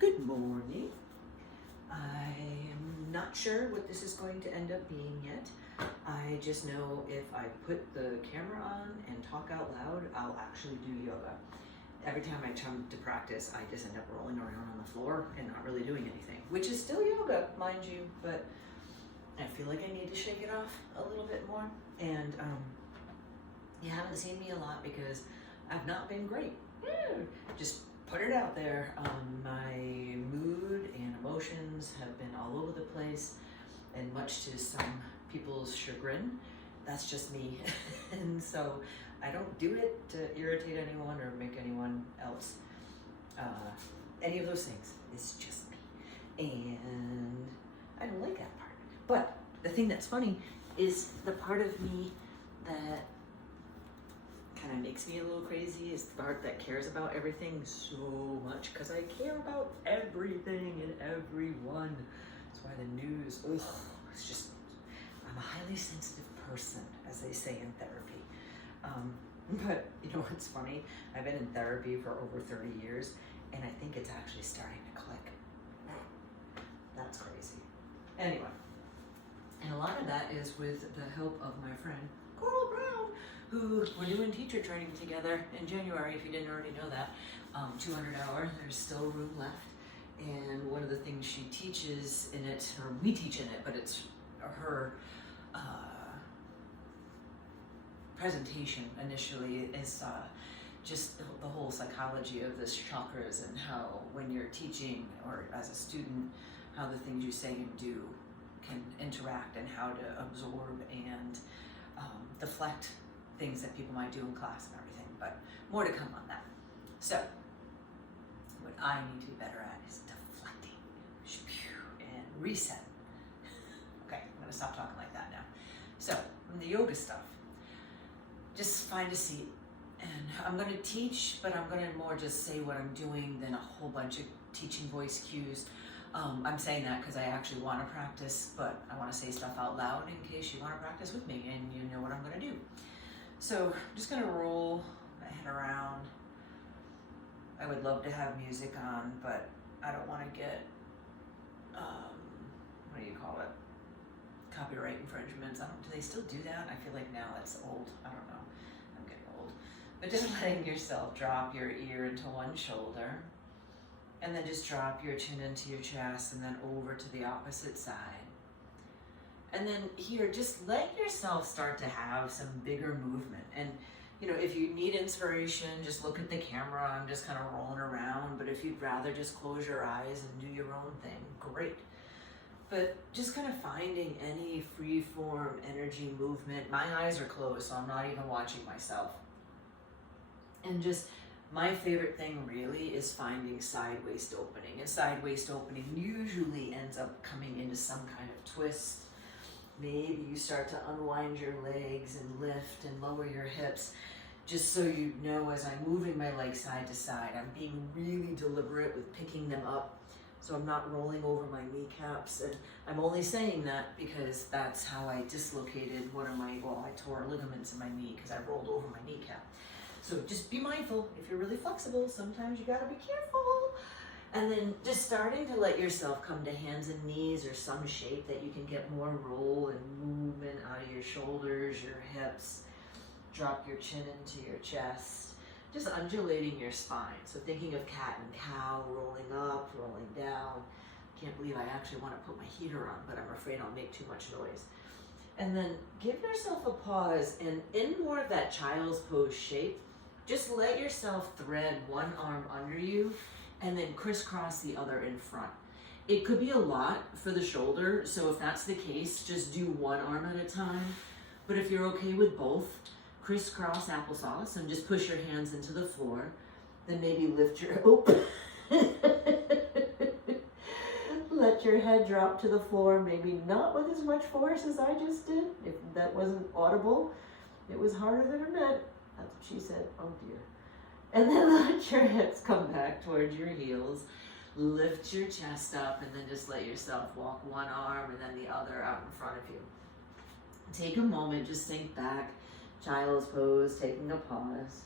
Good morning. I am not sure what this is going to end up being yet. I just know if I put the camera on and talk out loud, I'll actually do yoga. Every time I come to practice, I just end up rolling around on the floor and not really doing anything, which is still yoga, mind you, but I feel like I need to shake it off a little bit more. And you haven't seen me a lot because I've not been great. Just put it out there. My mood and emotions have been all over the place, and much to some people's chagrin, that's just me. And so I don't do it to irritate anyone or make anyone else any of those things. It's just me, and I don't like that part. But the thing that's funny is the part of me that kind of makes me a little crazy is the part that cares about everything so much, because I care about everything and everyone. That's why the news, it's just, I'm a highly sensitive person, as they say in therapy. But you know what's funny? I've been in therapy for over 30 years, and I think it's actually starting to click. That's crazy. Anyway, and a lot of that is with the help of my friend, Coral Brown, who we're doing teacher training together in January, if you didn't already know that. 200 hours, there's still room left. And one of the things she teaches in it, or we teach in it, but it's her presentation initially is just the whole psychology of the chakras and how when you're teaching or as a student, how the things you say and do can interact and how to absorb and deflect things that people might do in class and everything, but more to come on that. So, what I need to be better at is deflecting and reset. Okay, I'm gonna stop talking like that now. So, from the yoga stuff, just find a seat, and I'm gonna teach, but I'm gonna more just say what I'm doing than a whole bunch of teaching voice cues. I'm saying that because I actually want to practice, but I want to say stuff out loud in case you want to practice with me and you know what I'm going to do. So I'm just going to roll my head around. I would love to have music on, but I don't want to get, what do you call it? Copyright infringements. Do they still do that? I feel like now that's old. I don't know. I'm getting old. But just letting yourself drop your ear into one shoulder. And then just drop your chin into your chest and then over to the opposite side. And then here, just let yourself start to have some bigger movement. And, you know, if you need inspiration, just look at the camera. I'm just kind of rolling around. But if you'd rather just close your eyes and do your own thing, great. But just kind of finding any free-form energy movement. My eyes are closed, so I'm not even watching myself. And just, my favorite thing really is finding side waist opening. And side waist opening usually ends up coming into some kind of twist. Maybe you start to unwind your legs and lift and lower your hips. Just so you know, as I'm moving my legs side to side, I'm being really deliberate with picking them up. So I'm not rolling over my kneecaps. And I'm only saying that because that's how I dislocated one of my, I tore ligaments in my knee because I rolled over my kneecap. So just be mindful. If you're really flexible, sometimes you gotta be careful. And then just starting to let yourself come to hands and knees or some shape that you can get more roll and movement out of your shoulders, your hips. Drop your chin into your chest. Just undulating your spine. So thinking of cat and cow, rolling up, rolling down. Can't believe I actually want to put my heater on, but I'm afraid I'll make too much noise. And then give yourself a pause, and in more of that child's pose shape, just let yourself thread one arm under you and then crisscross the other in front. It could be a lot for the shoulder, so if that's the case, just do one arm at a time. But if you're okay with both, crisscross applesauce and just push your hands into the floor. Then maybe lift your, let your head drop to the floor, maybe not with as much force as I just did. If that wasn't audible, it was harder than it meant. That's what she said. Oh dear. And then let your hips come back towards your heels. Lift your chest up and then just let yourself walk one arm and then the other out in front of you. Take a moment, just sink back. Child's pose, taking a pause.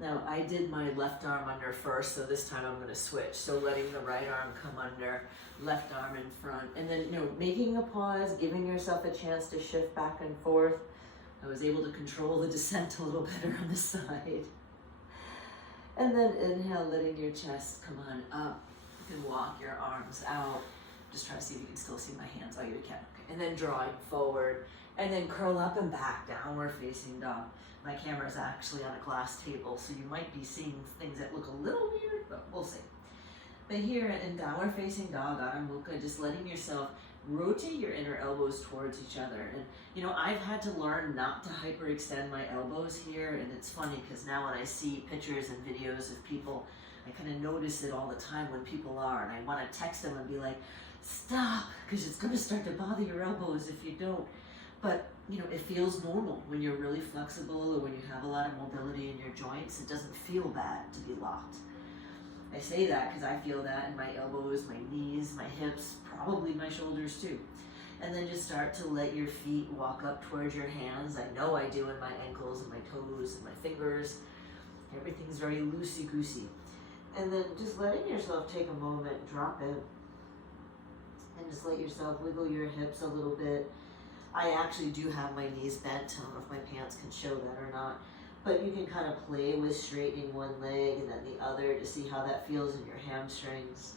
Now I did my left arm under first, so this time I'm going to switch. So letting the right arm come under, left arm in front, and then, you know, making a pause, giving yourself a chance to shift back and forth. I was able to control the descent a little better on the side. And then inhale, letting your chest come on up. You can walk your arms out. Just try to see if you can still see my hands. Oh, you can. Okay. And then drawing forward. And then curl up and back, downward facing dog. My camera is actually on a glass table, so you might be seeing things that look a little weird, but we'll see. But here in downward facing dog, Adho Mukha, just letting yourself rotate your inner elbows towards each other. And you know, I've had to learn not to hyperextend my elbows here, and it's funny because now when I see pictures and videos of people, I kind of notice it all the time when people are, and I want to text them and be like, stop, because it's going to start to bother your elbows if you don't. But you know, it feels normal when you're really flexible or when you have a lot of mobility in your joints. It doesn't feel bad to be locked. I say that because I feel that in my elbows, my knees, my hips, probably my shoulders too. And then just start to let your feet walk up towards your hands. I know I do in my ankles and my toes and my fingers. Everything's very loosey-goosey. And then just letting yourself take a moment, drop it, and just let yourself wiggle your hips a little bit. I actually do have my knees bent. I don't know if my pants can show that or not. But you can kind of play with straightening one leg and then the other to see how that feels in your hamstrings.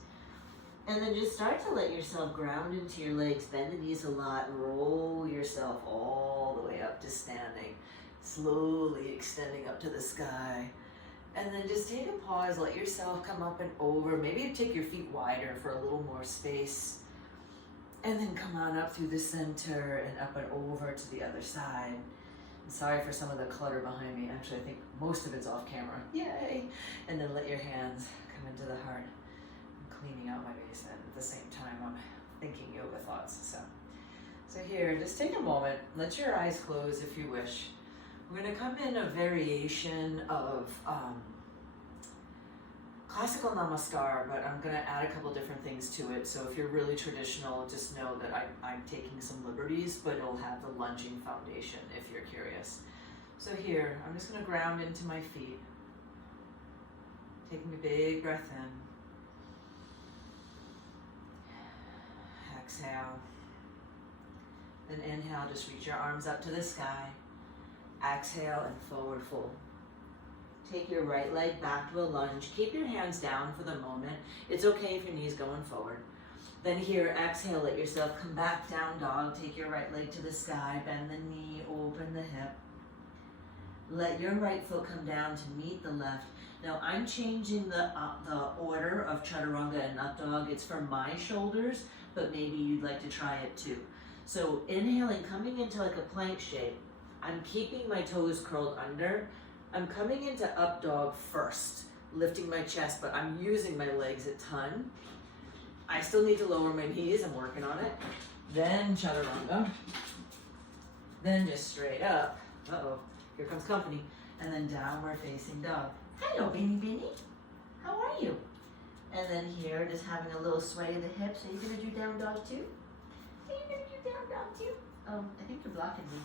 And then just start to let yourself ground into your legs, bend the knees a lot, roll yourself all the way up to standing, slowly extending up to the sky. And then just take a pause, let yourself come up and over. Maybe take your feet wider for a little more space. And then come on up through the center and up and over to the other side. I'm sorry for some of the clutter behind me. Actually, I think most of it's off camera. Yay! And then let your hands come into the heart. I'm cleaning out my basement at the same time. I'm thinking yoga thoughts. So here, just take a moment. Let your eyes close if you wish. We're going to come in a variation of classical namaskar, but I'm going to add a couple different things to it. So if you're really traditional, just know that I'm taking some liberties, but it'll have the lunging foundation if you're curious. So here, I'm just going to ground into my feet. Taking a big breath in. Exhale. Then inhale, just reach your arms up to the sky. Exhale and forward fold. Take your right leg back to a lunge. Keep your hands down for the moment. It's okay if your knee's going forward. Then here, exhale, let yourself come back, down dog. Take your right leg to the sky, bend the knee, open the hip. Let your right foot come down to meet the left. Now I'm changing the order of chaturanga and up dog. It's for my shoulders, but maybe you'd like to try it too. So inhaling, coming into like a plank shape. I'm keeping my toes curled under. I'm coming into up dog first, lifting my chest, but I'm using my legs a ton. I still need to lower my knees, I'm working on it. Then chaturanga. Then just straight up. Uh-oh, here comes company. And then downward facing dog. Hello, Beanie Beanie. How are you? And then here, just having a little sway of the hips. Are you gonna do down dog too? Are you gonna do down dog too? I think you're blocking me.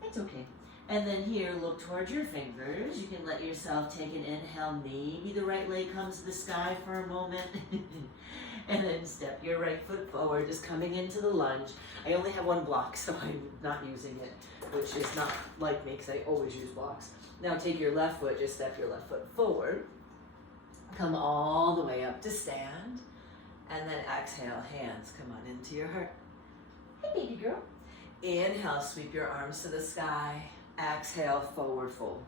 That's okay. And then here, look towards your fingers. You can let yourself take an inhale. Maybe the right leg comes to the sky for a moment. And then step your right foot forward, just coming into the lunge. I only have one block, so I'm not using it, which is not like me because I always use blocks. Now take your left foot, just step your left foot forward. Come all the way up to stand. And then exhale, hands come on into your heart. Hey, baby girl. Inhale, sweep your arms to the sky. Exhale, forward fold.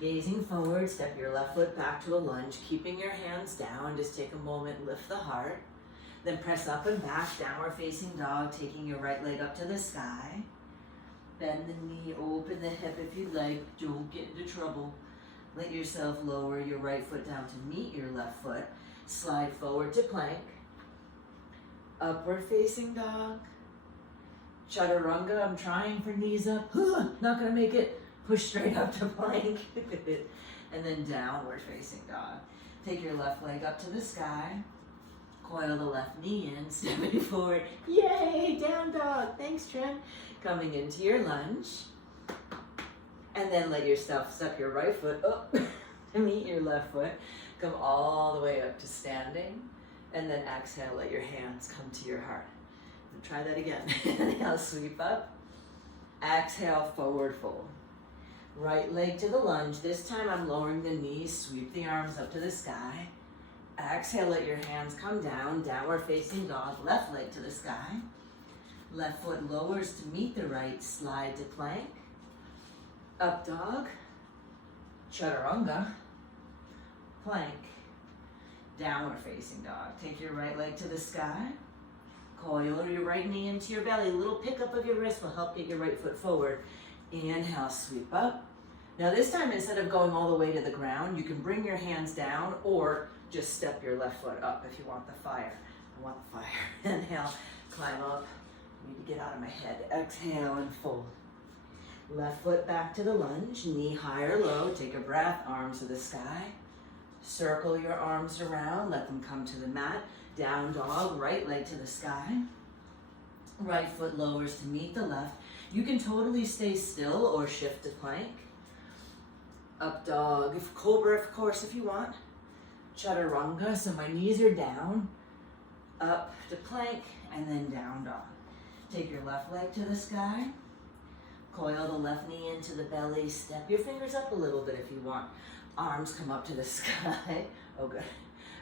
Gazing forward, step your left foot back to a lunge, keeping your hands down. Just take a moment, lift the heart. Then press up and back, downward facing dog, taking your right leg up to the sky. Bend the knee, open the hip if you like. Don't get into trouble. Let yourself lower your right foot down to meet your left foot. Slide forward to plank. Upward facing dog. Chaturanga, I'm trying for knees up. Not gonna make it. Push straight up to plank. And then downward facing dog. Take your left leg up to the sky. Coil the left knee in, stepping forward. Yay, down dog. Thanks, Trin. Coming into your lunge. And then let yourself step your right foot up to meet your left foot. Come all the way up to standing. And then exhale, let your hands come to your heart. And try that again. Inhale, sweep up. Exhale, forward fold. Right leg to the lunge. This time I'm lowering the knees, sweep the arms up to the sky. Exhale, let your hands come down, downward facing dog, left leg to the sky. Left foot lowers to meet the right, slide to plank. Up dog, chaturanga, plank, downward facing dog. Take your right leg to the sky. Coil your right knee into your belly. A little pickup of your wrist will help get your right foot forward. Inhale, sweep up. Now this time, instead of going all the way to the ground, you can bring your hands down or just step your left foot up if you want the fire. I want the fire. Inhale, climb up. I need to get out of my head. Exhale and fold. Left foot back to the lunge, knee high or low. Take a breath, arms to the sky. Circle your arms around, let them come to the mat. Down dog, right leg to the sky. Right foot lowers to meet the left. You can totally stay still or shift to plank. Up dog, if cobra, of course, if you want. Chaturanga, so my knees are down. Up to plank, and then down dog. Take your left leg to the sky. Coil the left knee into the belly. Step your fingers up a little bit if you want. Arms come up to the sky. Oh, good.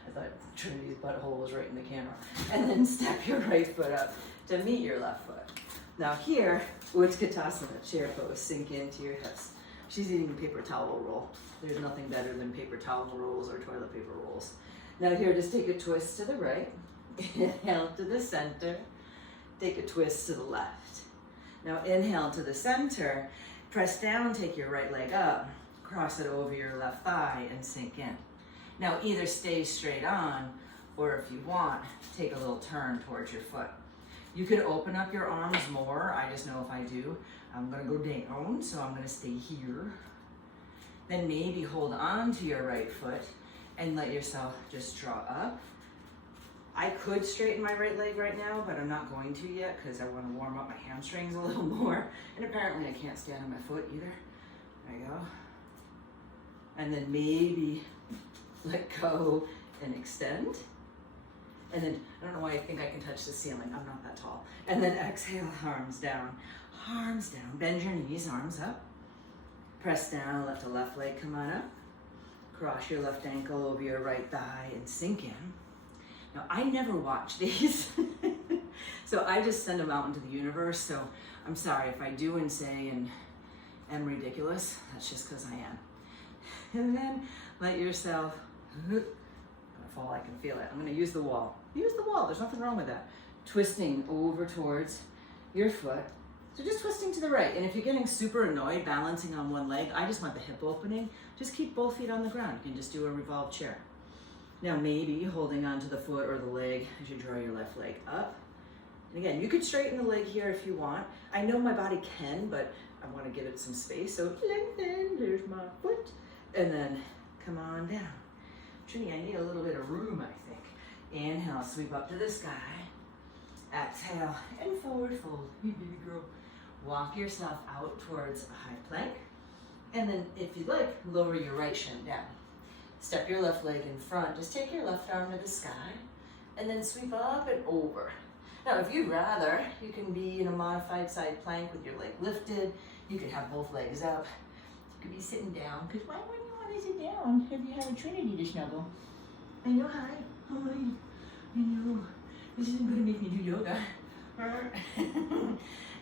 I thought Trinity's butthole was right in the camera. And then step your right foot up to meet your left foot. Now here, Utkatasana, chair pose, sink into your hips. She's eating a paper towel roll. There's nothing better than paper towel rolls or toilet paper rolls. Now here, just take a twist to the right. Inhale to the center. Take a twist to the left. Now inhale to the center. Press down, take your right leg up. Cross it over your left thigh and sink in. Now either stay straight on, or if you want, take a little turn towards your foot. You could open up your arms more. I just know if I do, I'm gonna go down, so I'm gonna stay here. Then maybe hold on to your right foot and let yourself just draw up. I could straighten my right leg right now, but I'm not going to yet because I want to warm up my hamstrings a little more. And apparently I can't stand on my foot either. There you go. And then maybe let go and extend. And then, I don't know why I think I can touch the ceiling. I'm not that tall. And then exhale, arms down. Arms down. Bend your knees, arms up. Press down, let the left leg come on up. Cross your left ankle over your right thigh and sink in. Now, I never watch these, so I just send them out into the universe. So I'm sorry if I do and say and am ridiculous. That's just because I am. And then let yourself, I'm gonna fall, I can feel it. I'm gonna use the wall. Use the wall, there's nothing wrong with that. Twisting over towards your foot. So just twisting to the right. And if you're getting super annoyed balancing on one leg, I just want the hip opening. Just keep both feet on the ground. You can just do a revolved chair. Now maybe holding onto the foot or the leg as you draw your left leg up. And again, you could straighten the leg here if you want. I know my body can, but I want to give it some space. So lengthen, there's my foot. And then come on down. Trini, I need a little bit of room, I think. Inhale, sweep up to the sky. Exhale, and forward fold. Hey, baby girl. Walk yourself out towards a high plank. And then, if you like, lower your right shin down. Step your left leg in front. Just take your left arm to the sky. And then sweep up and over. Now, if you'd rather, you can be in a modified side plank with your leg lifted. You could have both legs up. You could be sitting down. Because why wouldn't you want to sit down if you have a Trinity to snuggle? I know, hi. How are you? I know. This isn't going to make me do yoga.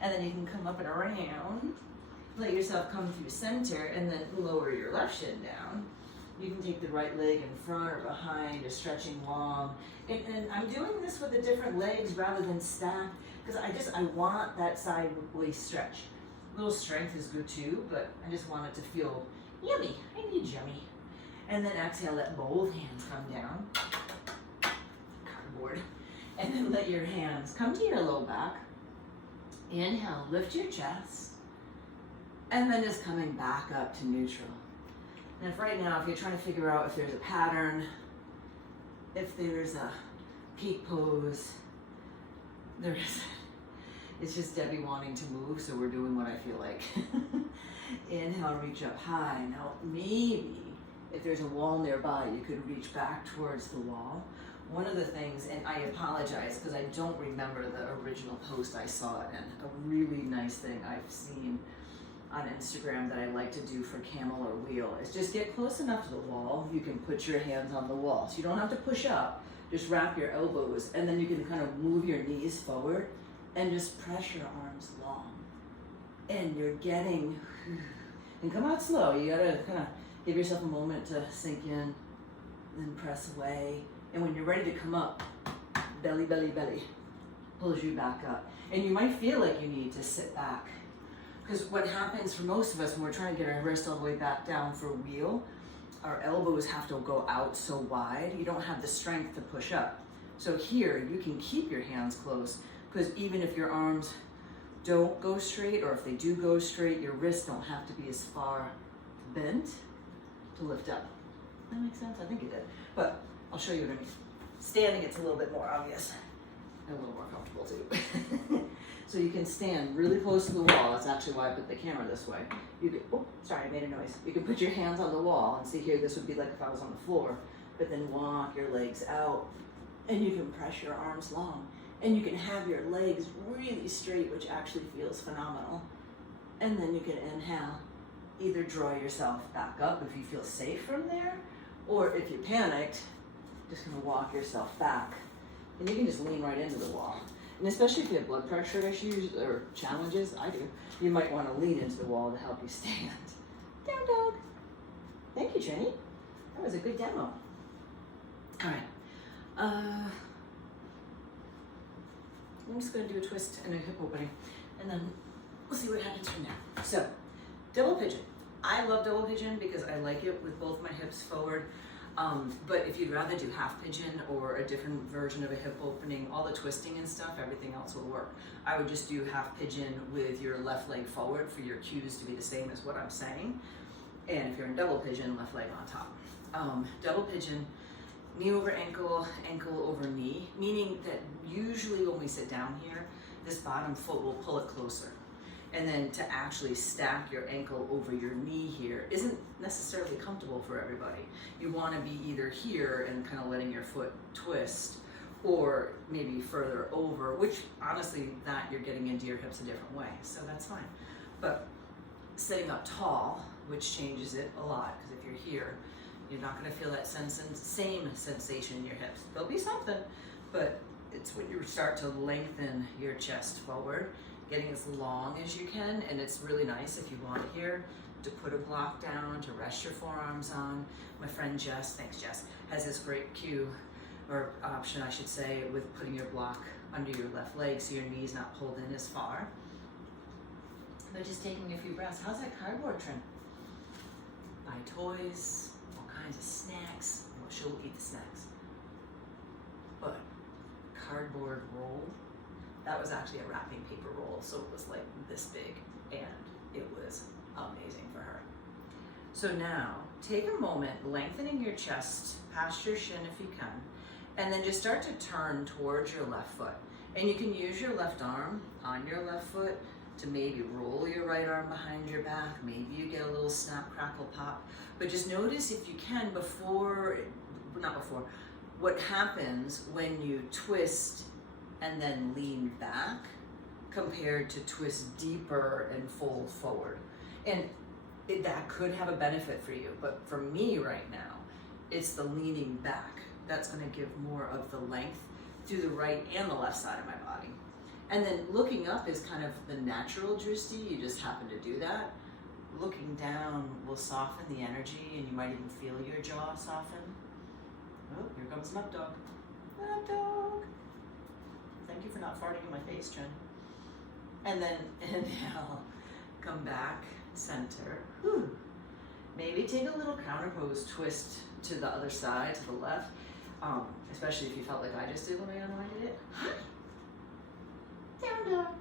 And then you can come up and around. Let yourself come through center and then lower your left shin down. You can take the right leg in front or behind, just stretching long. And I'm doing this with the different legs rather than stacked because I want that side waist stretch. A little strength is good too, but I just want it to feel yummy. I need yummy. And then exhale, let both hands come down. Cardboard. And then let your hands come to your low back. Inhale, lift your chest. And then just coming back up to neutral. And if right now, if you're trying to figure out if there's a pattern, if there's a peak pose, there isn't. It's just Debbie wanting to move, so we're doing what I feel like. Inhale, reach up high. Now, maybe if there's a wall nearby, you could reach back towards the wall. One of the things, and I apologize because I don't remember the original post I saw it in, a really nice thing I've seen on Instagram that I like to do for camel or wheel is just get close enough to the wall, you can put your hands on the wall. So you don't have to push up, just wrap your elbows, and then you can kind of move your knees forward and just press your arms long. And you're getting, and come out slow, you gotta kind of give yourself a moment to sink in, then press away. And when you're ready to come up, belly, belly, belly, pulls you back up. And you might feel like you need to sit back. Because what happens for most of us when we're trying to get our wrist all the way back down for a wheel, our elbows have to go out so wide, you don't have the strength to push up. So here, you can keep your hands close, because even if your arms don't go straight, or if they do go straight, your wrists don't have to be as far bent to lift up. That makes sense? I think it did. But I'll show you what I mean. Standing, it's a little bit more obvious. And a little more comfortable too. So you can stand really close to the wall. That's actually why I put the camera this way. You can, oh, sorry, I made a noise. You can put your hands on the wall and see here, this would be like if I was on the floor, but then walk your legs out and you can press your arms long and you can have your legs really straight, which actually feels phenomenal. And then you can inhale, either draw yourself back up if you feel safe from there, or if you panicked, just gonna walk yourself back. And you can just lean right into the wall. And especially if you have blood pressure issues or challenges, I do, you might want to lean into the wall to help you stand. Down dog. Thank you, Trini. That was a good demo. All right. I'm just going to do a twist and a hip opening, and then we'll see what happens from there. So, double pigeon. I love double pigeon because I like it with both my hips forward. But if you'd rather do half pigeon or a different version of a hip opening, all the twisting and stuff, everything else will work. I would just do half pigeon with your left leg forward for your cues to be the same as what I'm saying. And if you're in double pigeon, left leg on top. Double pigeon, knee over ankle, ankle over knee, meaning that usually when we sit down here, this bottom foot will pull it closer. And then to actually stack your ankle over your knee here isn't necessarily comfortable for everybody. You want to be either here and kind of letting your foot twist, or maybe further over, which honestly, that you're getting into your hips a different way, so that's fine. But sitting up tall, which changes it a lot, because if you're here, you're not going to feel that same sensation in your hips. There'll be something, but it's when you start to lengthen your chest forward, getting as long as you can, and it's really nice if you want it here to put a block down, to rest your forearms on. My friend Jess, thanks Jess, has this great cue, or option I should say, with putting your block under your left leg so your knee's not pulled in as far. But just taking a few breaths. How's that cardboard trim? Buy toys, all kinds of snacks. Well, she'll eat the snacks. But cardboard roll, that was actually a wrapping paper roll, so it was like this big, and it was amazing for her. So now, take a moment, lengthening your chest past your shin if you can, and then just start to turn towards your left foot. And you can use your left arm on your left foot to maybe roll your right arm behind your back. Maybe you get a little snap, crackle, pop. But just notice if you can what happens when you twist and then lean back compared to twist deeper and fold forward. And that could have a benefit for you, but for me right now, it's the leaning back that's going to give more of the length through the right and the left side of my body. And then looking up is kind of the natural drishti, you just happen to do that. Looking down will soften the energy, and you might even feel your jaw soften. Oh, here comes an up dog. Up dog. Thank you for not farting in my face, Jen. And then inhale, come back, center. Whew. Maybe take a little counter pose twist to the other side, to the left, especially if you felt like I just did when I unwinded it. Hi. Down dog.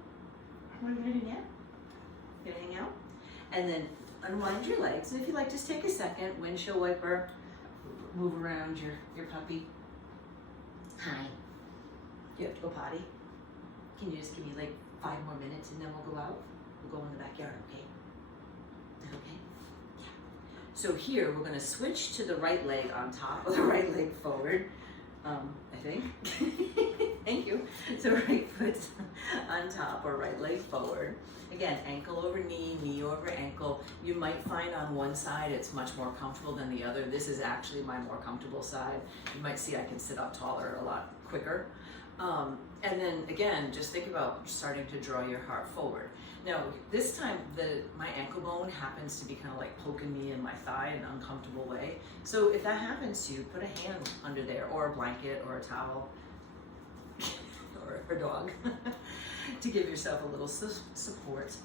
What are you gonna do now? You gonna hang out? And then unwind your legs. And if you like, just take a second, windshield wiper, move around your puppy. Hi. You have to go potty? Can you just give me like 5 more minutes and then we'll go out? We'll go in the backyard, okay? Okay? Yeah. So here, we're gonna switch to the right leg on top, or the right leg forward, I think. Thank you. So right foot on top or right leg forward. Again, ankle over knee, knee over ankle. You might find on one side it's much more comfortable than the other. This is actually my more comfortable side. You might see I can sit up taller a lot quicker. And then again, just think about starting to draw your heart forward. Now, this time, my ankle bone happens to be kind of like poking me in my thigh in an uncomfortable way. So if that happens to you, put a hand under there, or a blanket, or a towel, or a dog, to give yourself a little support.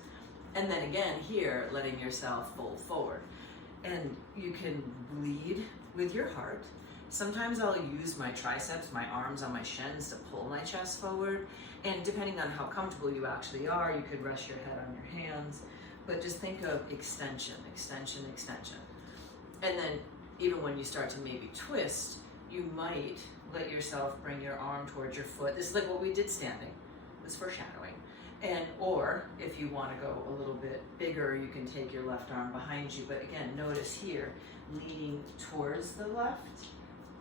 And then again, here, letting yourself fold forward. And you can lead with your heart. Sometimes I'll use my triceps, my arms on my shins to pull my chest forward. And depending on how comfortable you actually are, you could rest your head on your hands. But just think of extension, extension, extension. And then even when you start to maybe twist, you might let yourself bring your arm towards your foot. This is like what we did standing. This is foreshadowing. And or if you want to go a little bit bigger, you can take your left arm behind you. But again, notice here, leaning towards the left,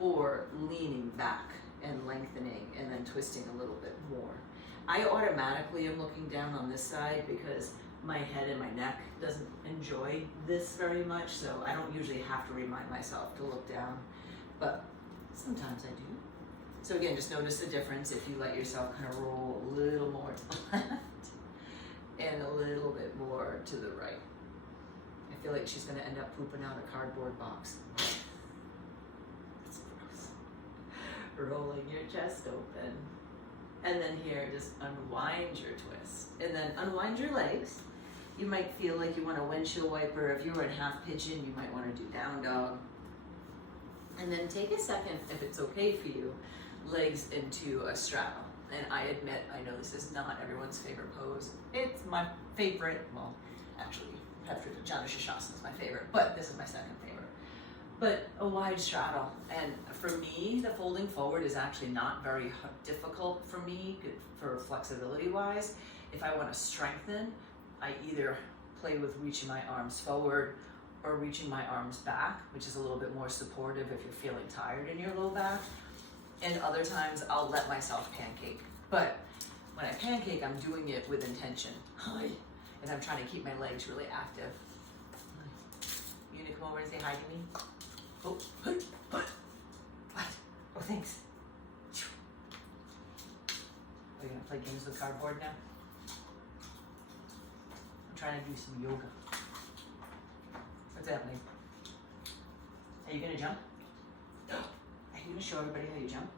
or leaning back and lengthening and then twisting a little bit more. I automatically am looking down on this side because my head and my neck doesn't enjoy this very much, so I don't usually have to remind myself to look down, but sometimes I do. So again, just notice the difference if you let yourself kind of roll a little more to the left and a little bit more to the right. I feel like she's gonna end up pooping out a cardboard box. Rolling your chest open. And then here, just unwind your twist. And then unwind your legs. You might feel like you want a windshield wiper. If you were in half pigeon, you might want to do down dog. And then take a second, if it's okay for you, legs into a straddle. And I admit, I know this is not everyone's favorite pose. It's my favorite, well, actually, Janu Shasana is my favorite, but this is my second favorite. But a wide straddle, and for me, the folding forward is actually not very difficult for me, for flexibility wise. If I want to strengthen, I either play with reaching my arms forward or reaching my arms back, which is a little bit more supportive if you're feeling tired in your low back. And other times I'll let myself pancake. But when I pancake, I'm doing it with intention. And I'm trying to keep my legs really active. You gonna come over and say hi to me? Oh, what? Oh, thanks. Are you gonna play games with cardboard now? I'm trying to do some yoga. What's happening? Are you gonna jump? Are you gonna show everybody how you jump?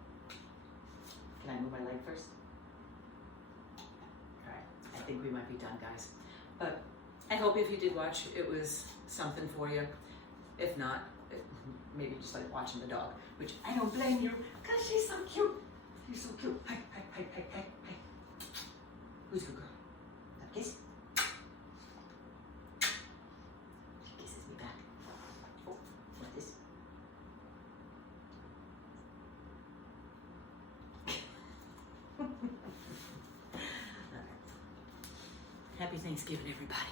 Can I move my leg first? All right, I think we might be done, guys. But I hope if you did watch, it was something for you. If not, maybe just like watching the dog, which I don't blame you, because she's so cute. She's so cute. Hi, hi, hi, hi, hi, hi. Who's a good girl? A kiss? She kisses me back. Oh, what's this? Happy Thanksgiving, everybody.